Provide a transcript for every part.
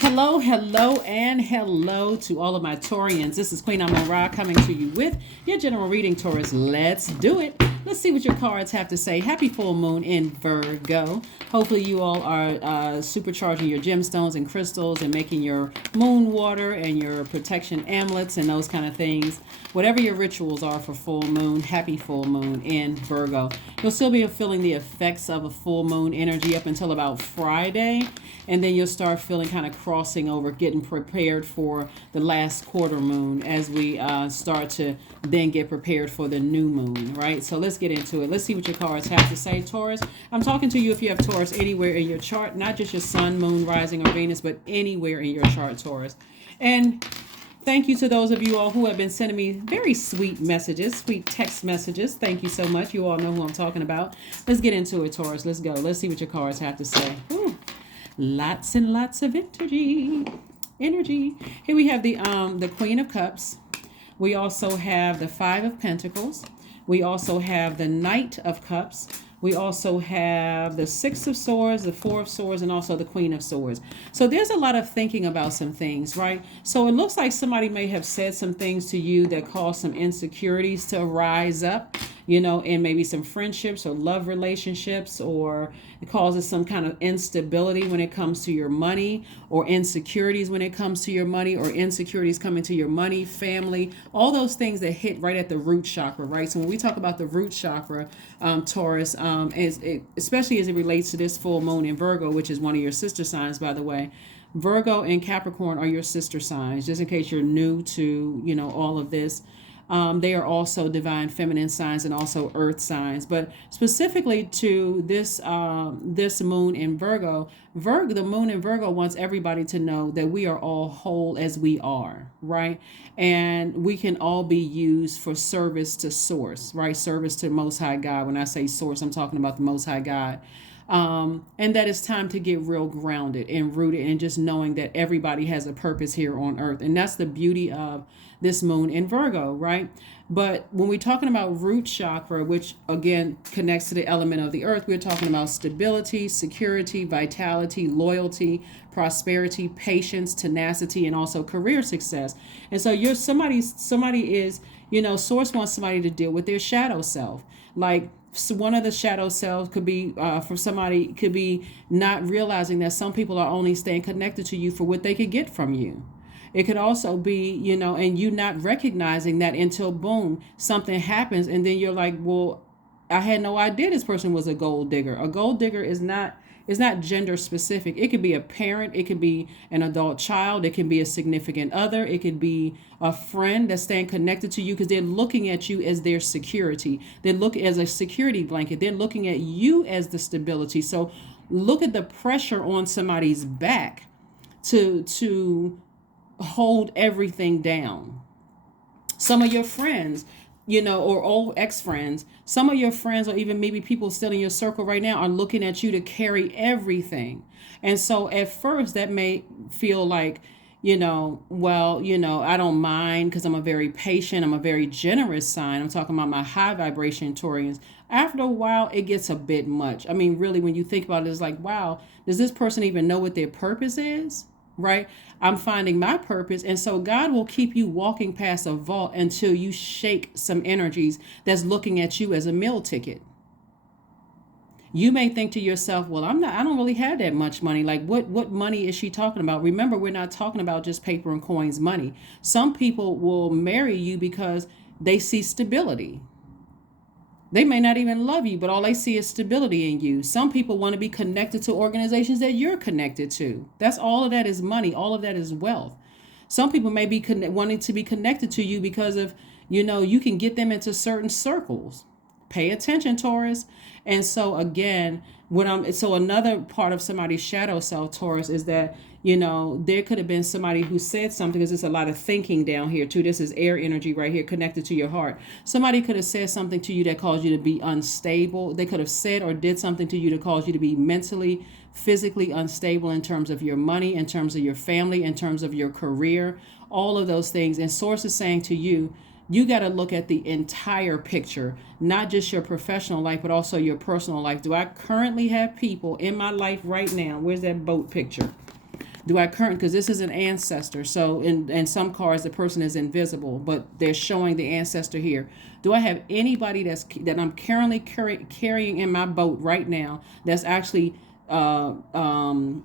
Hello, hello, and hello to all of my Taurians. This is Queen Amun Ra coming to you with your general reading, Taurus. Let's do it. Let's see what your cards have to say. Happy full moon in Virgo. Hopefully you all are supercharging your gemstones and crystals and making your moon water and your protection amulets and those kind of things. Whatever your rituals are for full moon, happy full moon in Virgo. You'll still be feeling the effects of a full moon energy up until about Friday. And then you'll start feeling kind of crossing over, getting prepared for the last quarter moon as we start to then get prepared for the new moon, right? So let's get into it. Let's see what your cards have to say, Taurus. I'm talking to you if you have Taurus anywhere in your chart, not just your sun, moon, rising, or Venus, but anywhere in your chart, Taurus. And thank you to those of you all who have been sending me very sweet messages, sweet text messages. Thank you so much. You all know who I'm talking about. Let's get into it, Taurus. Let's go. Let's see what your cards have to say. Whew. Lots and lots of energy. Here we have the Queen of Cups. We also have the Five of Pentacles. We also have the Knight of Cups. We also have the Six of Swords, the Four of Swords, and also the Queen of Swords. So there's a lot of thinking about some things, right? So it looks like somebody may have said some things to you that caused some insecurities to rise up, in maybe some friendships or love relationships, or it causes some kind of instability when it comes to your money, or insecurities when it comes to your money, or insecurities coming to your money, family, all those things that hit right at the root chakra, right? So when we talk about the root chakra, Taurus, especially as it relates to this full moon in Virgo, which is one of your sister signs, by the way. Virgo and Capricorn are your sister signs, just in case you're new to, all of this. They are also divine feminine signs and also earth signs. But specifically to this moon in Virgo, the moon in Virgo wants everybody to know that we are all whole as we are, right? And we can all be used for service to source, right? Service to Most High God. When I say source, I'm talking about the Most High God. And that it's time to get real grounded and rooted and just knowing that everybody has a purpose here on earth. And that's the beauty of this moon in Virgo, right? But when we're talking about root chakra, which again connects to the element of the earth, we're talking about stability, security, vitality, loyalty, prosperity, patience, tenacity, and also career success. And so somebody is, source wants somebody to deal with their shadow self. Like, so one of the shadow selves could be for somebody, could be not realizing that some people are only staying connected to you for what they could get from you. It could also be, and you not recognizing that until boom, something happens. And then you're like, well, I had no idea this person was a gold digger. A gold digger is not gender specific. It could be a parent. It could be an adult child. It can be a significant other. It could be a friend that's staying connected to you because they're looking at you as their security. They look as a security blanket. They're looking at you as the stability. So look at the pressure on somebody's back to hold everything down. Some of your friends, or old ex-friends, some of your friends, or even maybe people still in your circle right now, are looking at you to carry everything. And so at first that may feel like, I don't mind because I'm a very patient, I'm a very generous sign. I'm talking about my high vibration Taurians. After a while, it gets a bit much. I mean, really, when you think about it, it's like, wow, does this person even know what their purpose is? Right? I'm finding my purpose. And so God will keep you walking past a vault until you shake some energies that's looking at you as a meal ticket. You may think to yourself, well, I don't really have that much money. Like what money is she talking about? Remember, we're not talking about just paper and coins money. Some people will marry you because they see stability. They may not even love you, but all they see is stability in you. Some people want to be connected to organizations that you're connected to. That's all of that is money. All of that is wealth. Some people may be wanting to be connected to you because of, you can get them into certain circles. Pay attention, Taurus. And so again, so another part of somebody's shadow self, Taurus, is that, there could have been somebody who said something, because there's a lot of thinking down here too. This is air energy right here connected to your heart. Somebody could have said something to you that caused you to be unstable. They could have said or did something to you to cause you to be mentally, physically unstable in terms of your money, in terms of your family, in terms of your career, all of those things. And source is saying to you, you got to look at the entire picture, not just your professional life, but also your personal life. Do I currently have people in my life right now? Where's that boat picture? Do I current, because this is an ancestor. So in some cards, the person is invisible, but they're showing the ancestor here. Do I have anybody that I'm currently carrying in my boat right now that's actually drilling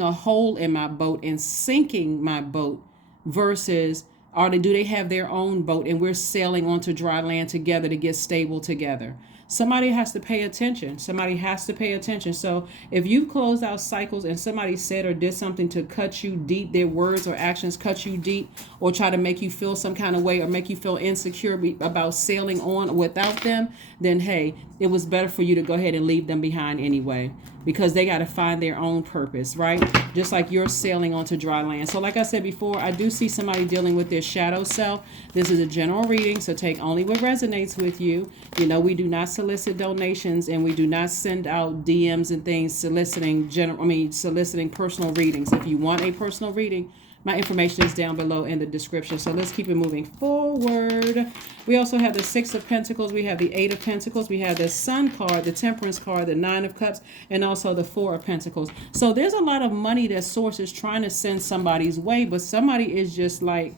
a hole in my boat and sinking my boat, versus do they have their own boat and we're sailing onto dry land together to get stable together? Somebody has to pay attention. Somebody has to pay attention. So if you've closed out cycles and somebody said or did something to cut you deep, their words or actions cut you deep, or try to make you feel some kind of way or make you feel insecure about sailing on without them, then hey, it was better for you to go ahead and leave them behind anyway, because they got to find their own purpose, right? Just like you're sailing onto dry land. So like I said before, I do see somebody dealing with their shadow self. This is a general reading, so take only what resonates with you. You know, we do not solicit donations, and we do not send out DMs and things soliciting personal readings. If you want a personal reading, my information is down below in the description. So let's keep it moving forward. We also have the Six of Pentacles. We have the Eight of Pentacles. We have the Sun card, the Temperance card, the Nine of Cups, and also the Four of Pentacles. So there's a lot of money that Source is trying to send somebody's way, but somebody is just like,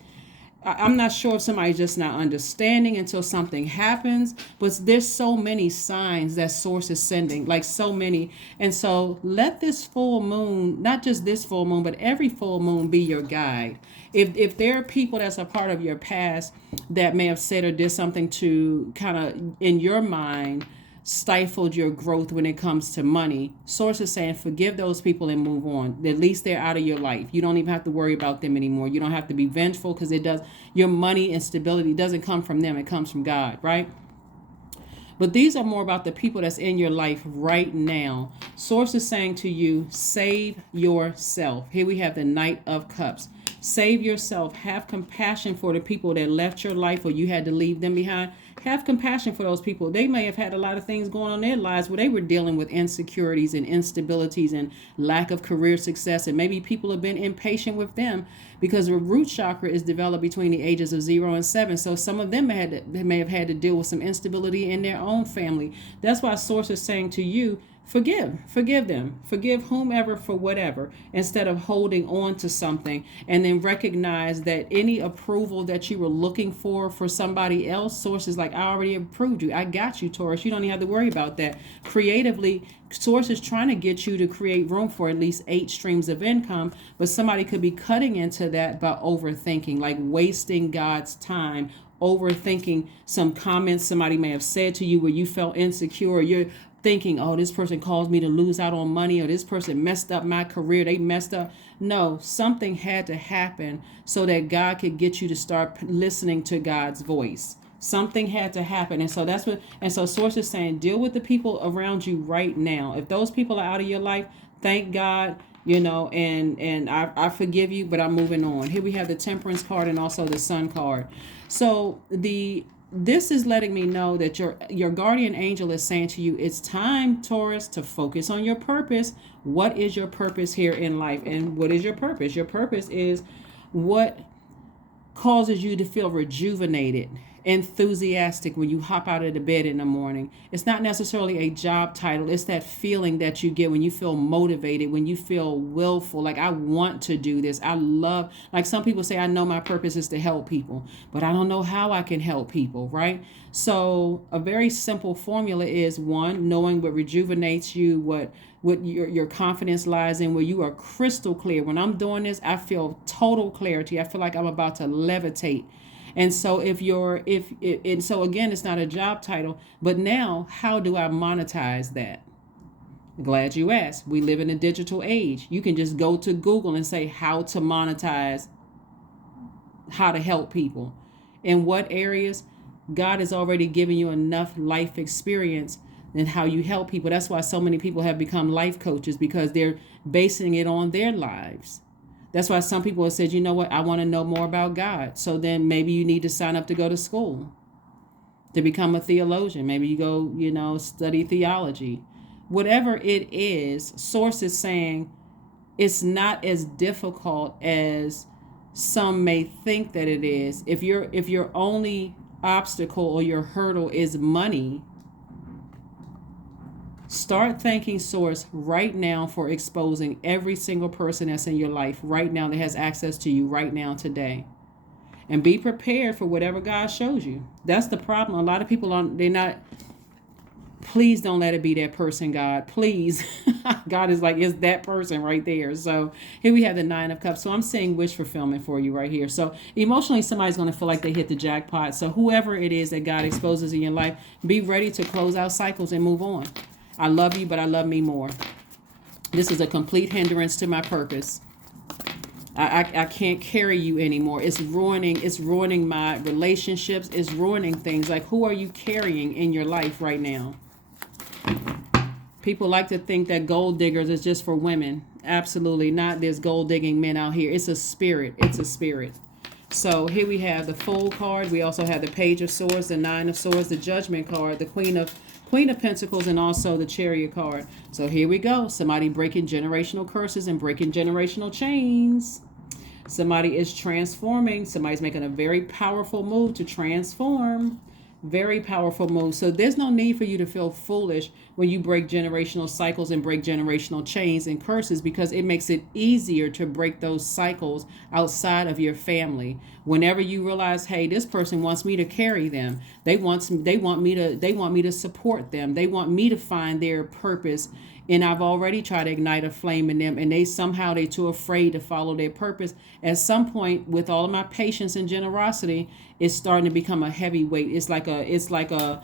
I'm not sure if somebody's just not understanding until something happens, but there's so many signs that Source is sending, like so many. And so let this full moon, not just this full moon, but every full moon be your guide. If there are people that's a part of your past that may have said or did something to kind of, in your mind, stifled your growth when it comes to money, Source is saying forgive those people and move on. At least they're out of your life. You don't even have to worry about them anymore. You don't have to be vengeful, because your money and stability doesn't come from them. It comes from God, right? But these are more about the people that's in your life right now. Source is saying to you, save yourself. Here we have the Knight of Cups. Save yourself. Have compassion for the people that left your life or you had to leave them behind. Have compassion for those people. They may have had a lot of things going on in their lives where they were dealing with insecurities and instabilities and lack of career success. And maybe people have been impatient with them because the root chakra is developed between the ages of 0 and 7. So some of them may have had to deal with some instability in their own family. That's why Source is saying to you, forgive them, forgive whomever for whatever, instead of holding on to something. And then recognize that any approval that you were looking for somebody else, Source is like, I already approved you. I got you, Taurus. You don't even have to worry about that. Creatively, Source is trying to get you to create room for at least 8 streams of income, but somebody could be cutting into that by overthinking, like wasting God's time, overthinking some comments somebody may have said to you where you felt insecure. You're thinking, oh, this person caused me to lose out on money, or this person messed up my career. They messed up. No, something had to happen so that God could get you to start listening to God's voice. Something had to happen. And so Source is saying, deal with the people around you right now. If those people are out of your life, thank God, and I forgive you, but I'm moving on. Here we have the Temperance card and also the Sun card. So this is letting me know that your guardian angel is saying to you, it's time, Taurus, to focus on your purpose. What is your purpose here in life? And what is your purpose? Your purpose is what causes you to feel rejuvenated, enthusiastic when you hop out of the bed in the morning. It's not necessarily a job title. It's that feeling that you get when you feel motivated, when you feel willful, like I want to do this. I love, like some people say, I know my purpose is to help people, but I don't know how I can help people, right? So a very simple formula is, 1, knowing what rejuvenates you, what your confidence lies in, where you are crystal clear. When I'm doing this, I feel total clarity. I feel like I'm about to levitate. And so so again, it's not a job title, but now how do I monetize that? Glad you asked. We live in a digital age. You can just go to Google and say how to monetize, how to help people. In what areas? God has already given you enough life experience and how you help people. That's why so many people have become life coaches, because they're basing it on their lives. That's why some people have said, you know what, I want to know more about God. So then maybe you need to sign up to go to school to become a theologian. Maybe you go, study theology. Whatever it is, Source is saying it's not as difficult as some may think that it is. If your only obstacle or your hurdle is money, Start thanking Source right now for exposing every single person that's in your life right now that has access to you right now today. And be prepared for whatever God shows you. That's the problem. A lot of people they're not. Please don't let it be that person, God. Please. God is like, it's that person right there. So here we have the Nine of Cups. So I'm saying wish fulfillment for you right here. So emotionally, somebody's going to feel like they hit the jackpot. So whoever it is that God exposes in your life, be ready to close out cycles and move on. I love you, but I love me more. This is a complete hindrance to my purpose. I can't carry you anymore. It's ruining my relationships. It's ruining things. Like, who are you carrying in your life right now? People like to think that gold diggers is just for women. Absolutely not. There's gold digging men out here. It's a spirit. It's a spirit. So here we have the Fool card. We also have the Page of Swords, the Nine of Swords, the Judgment card, the Queen of Pentacles, and also the Chariot card. So here we go. Somebody breaking generational curses and breaking generational chains. Somebody is transforming. Somebody's making a very powerful move to transform. Very powerful move. So there's no need for you to feel foolish when you break generational cycles and break generational chains and curses, because it makes it easier to break those cycles outside of your family. Whenever you realize, hey, this person wants me to carry them. They want me to support them. They want me to find their purpose. And I've already tried to ignite a flame in them, and they're too afraid to follow their purpose. At some point, with all of my patience and generosity, it's starting to become a heavy weight. It's like a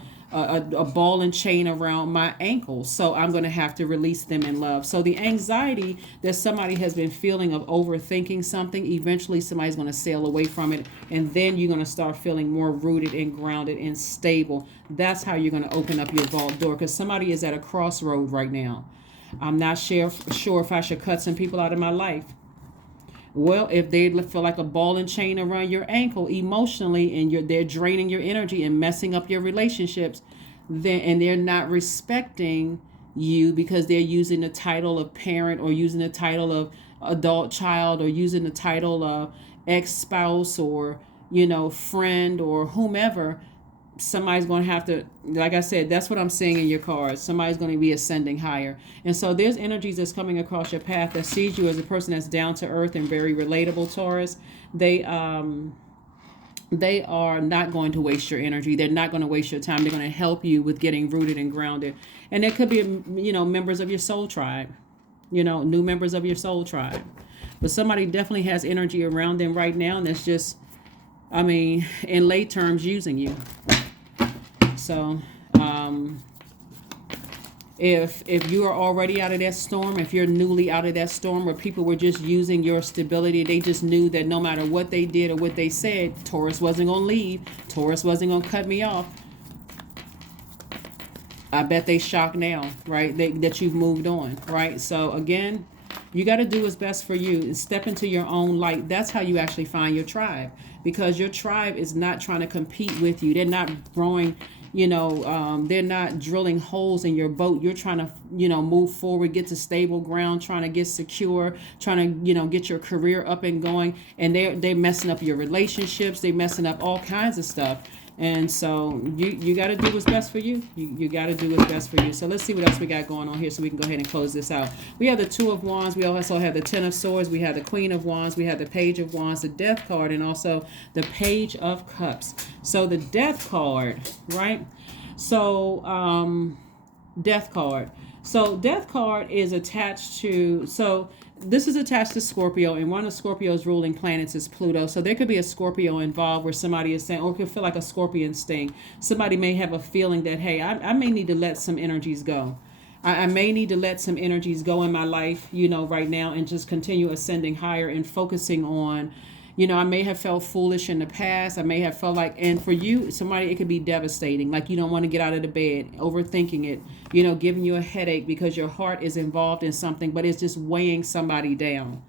ball and chain around my ankles. So I'm going to have to release them in love. So the anxiety that somebody has been feeling of overthinking something, eventually somebody's going to sail away from it. And then you're going to start feeling more rooted and grounded and stable. That's how you're going to open up your vault door, because somebody is at a crossroad right now. I'm not sure if I should cut some people out of my life. Well, if they feel like a ball and chain around your ankle emotionally, and they're draining your energy and messing up your relationships, and they're not respecting you because they're using the title of parent, or using the title of adult child, or using the title of ex-spouse, or friend, or whomever, somebody's going to have to, like I said, that's what I'm seeing in your cards. Somebody's going to be ascending higher. And so there's energies that's coming across your path that sees you as a person that's down to earth and very relatable, Taurus. They are not going to waste your energy. They're not going to waste your time. They're going to help you with getting rooted and grounded. And it could be, members of your soul tribe, new members of your soul tribe. But somebody definitely has energy around them right now, and that's just, in lay terms, using you. So, if you are already out of that storm, if you're newly out of that storm where people were just using your stability, they just knew that no matter what they did or what they said, Taurus wasn't going to leave. Taurus wasn't going to cut me off. I bet they shocked now, right? That you've moved on, right? So again, you got to do what's best for you and step into your own light. That's how you actually find your tribe, because your tribe is not trying to compete with you. They're not growing, they're not drilling holes in your boat. You're trying to, move forward, get to stable ground, trying to get secure, trying to, get your career up and going. And they're messing up your relationships. They're messing up all kinds of stuff. And so you got to do what's best for you. You got to do what's best for you. So let's see what else we got going on here so we can go ahead and close this out. We have the Two of Wands. We also have the Ten of Swords. We have the Queen of Wands. We have the Page of Wands, the Death card, and also the Page of Cups. So the Death card, right? So Death card. So Death card is attached to... This is attached to Scorpio, and one of Scorpio's ruling planets is Pluto. So there could be a Scorpio involved where somebody is saying, or it could feel like a scorpion sting. Somebody may have a feeling that, hey, I may need to let some energies go. I may need to let some energies go in my life, right now, and just continue ascending higher and focusing on, I may have felt foolish in the past. I may have felt like, and for you, somebody, it could be devastating. Like you don't want to get out of the bed, overthinking it, giving you a headache because your heart is involved in something, but it's just weighing somebody down.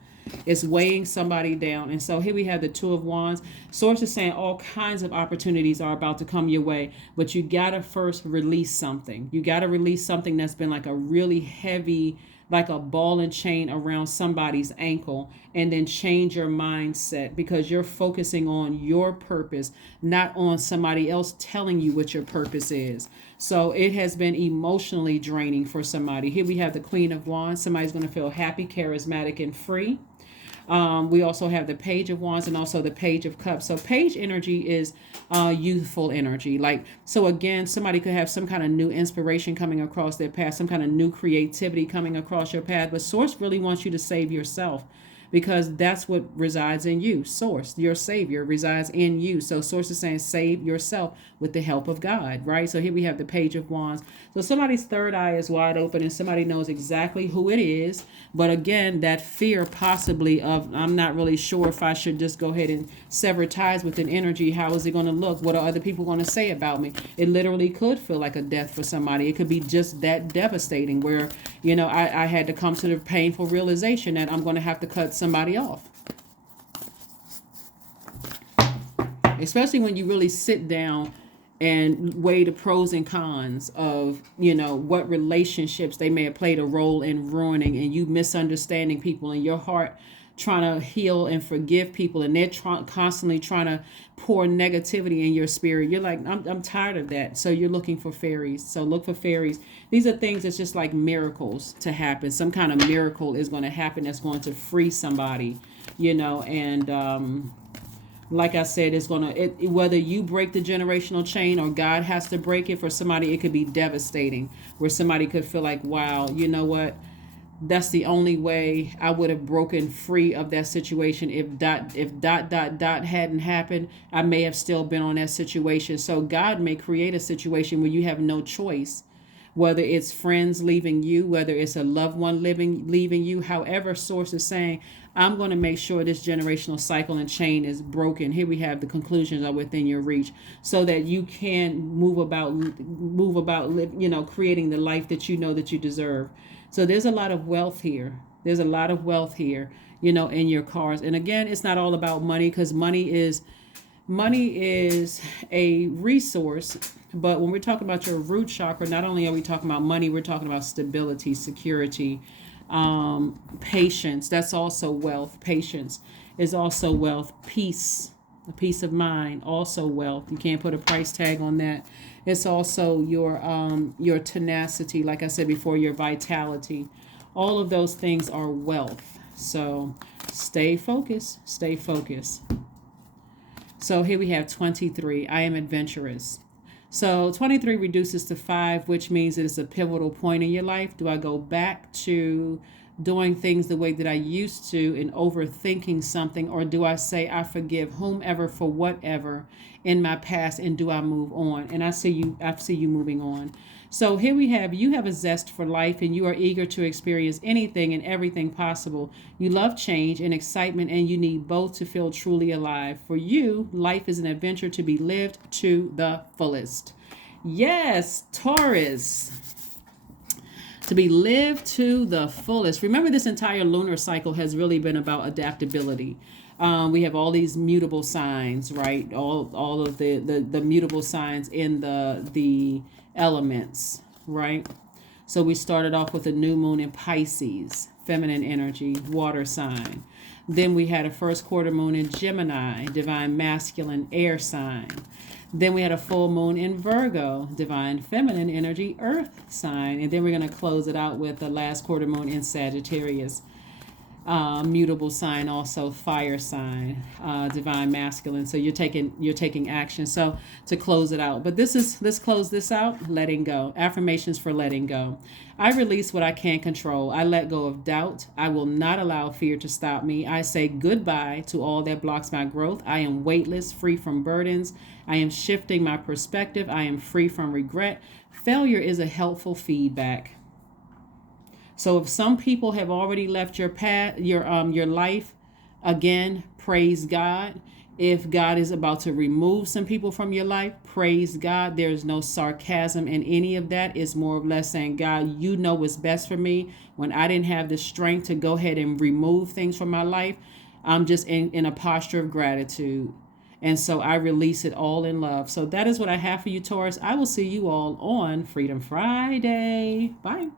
It's weighing somebody down. And so here we have the Two of Wands. Source is saying all kinds of opportunities are about to come your way, but you got to first release something. You got to release something that's been like a really heavy, like a ball and chain around somebody's ankle, and then change your mindset because you're focusing on your purpose, not on somebody else telling you what your purpose is. So it has been emotionally draining for somebody. Here we have the Queen of Wands. Somebody's going to feel happy, charismatic, and free. We also have the Page of Wands and also the Page of Cups. So page energy is youthful energy. Like, so again, somebody could have some kind of new inspiration coming across their path, some kind of new creativity coming across your path. But Source really wants you to save yourself, because that's what resides in you. Source, your savior, resides in you. So Source is saying save yourself with the help of God, right? So here we have the Page of Wands. So somebody's third eye is wide open and somebody knows exactly who it is. But again, that fear possibly of, I'm not really sure if I should just go ahead and sever ties with an energy. How is it going to look? What are other people going to say about me? It literally could feel like a death for somebody. It could be just that devastating where, you know, I had to come to the painful realization that I'm going to have to cut somebody off. Especially when you really sit down and weigh the pros and cons of, you know, what relationships they may have played a role in ruining, and you misunderstanding people in your heart, trying to heal and forgive people, and they're constantly trying to pour negativity in your spirit. You're like, I'm tired of that. So you're looking for fairies. So look for fairies. These are things that's just like miracles to happen. Some kind of miracle is going to happen that's going to free somebody, you know, and like I said, it's going to, whether you break the generational chain or God has to break it for somebody, it could be devastating, where somebody could feel like, wow, you know what? That's the only way I would have broken free of that situation. If dot hadn't happened, I may have still been on that situation. So God may create a situation where you have no choice, whether it's friends leaving you, whether it's a loved one leaving you. However, Source is saying, I'm going to make sure this generational cycle and chain is broken. Here we have the conclusions are within your reach, so that you can move about, you know, creating the life that you know that you deserve. So there's a lot of wealth here. There's a lot of wealth here, you know, in your cards. And again, it's not all about money, because money is a resource. But when we're talking about your root chakra, not only are we talking about money, we're talking about stability, security, patience. That's also wealth. Patience is also wealth. Peace, a peace of mind, also wealth. You can't put a price tag on that. It's also your tenacity, like I said before, your vitality. All of those things are wealth. So stay focused, stay focused. So here we have 23. I am adventurous. So 23 reduces to 5, which means it is a pivotal point in your life. Do I go back to doing things the way that I used to and overthinking something, or do I say I forgive whomever for whatever in my past, and do I move on? And I see you moving on. So here we have, you have a zest for life and you are eager to experience anything and everything possible. You love change and excitement, and you need both to feel truly alive. For you, life is an adventure to be lived to the fullest. Yes, Taurus. To be lived to the fullest. Remember, this entire lunar cycle has really been about adaptability. We have all these mutable signs, right? All of the mutable signs in the elements, right? So we started off with a new moon in Pisces, feminine energy, water sign. Then we had a first quarter moon in Gemini, divine masculine, air sign. Then we had a full moon in Virgo, divine feminine energy, earth sign. And then we're going to close it out with the last quarter moon in Sagittarius, mutable sign, also fire sign, divine masculine. So you're taking action. So to close it out, but let's close this out. Letting go. Affirmations for letting go. I release what I can't control. I let go of doubt. I will not allow fear to stop me. I say goodbye to all that blocks my growth. I am weightless, free from burdens. I am shifting my perspective. I am free from regret. Failure is a helpful feedback. So if some people have already left your path, your life, again, praise God. If God is about to remove some people from your life, praise God. There's no sarcasm in any of that. It's more or less saying, God, you know what's best for me. When I didn't have the strength to go ahead and remove things from my life, I'm just in a posture of gratitude. And so I release it all in love. So that is what I have for you, Taurus. I will see you all on Freedom Friday. Bye.